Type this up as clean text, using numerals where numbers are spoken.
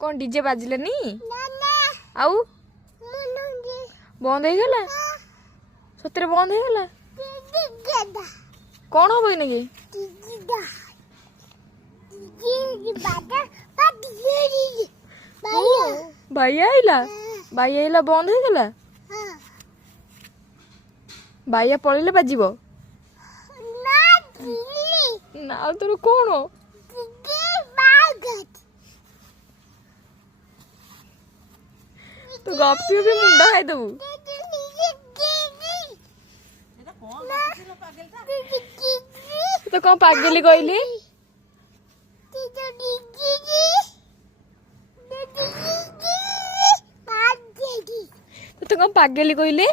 कौन डीजे बाजिलानी आउ बंद हो गला सतरे बंद हो गला कौन हम कि भाई आइला बंद हो गला भाइया पड़े बाजिब ना तोर कौन तू गपी भी मुंडा खाई देबू तो कौन पागली कहली तो कौन पागली कहले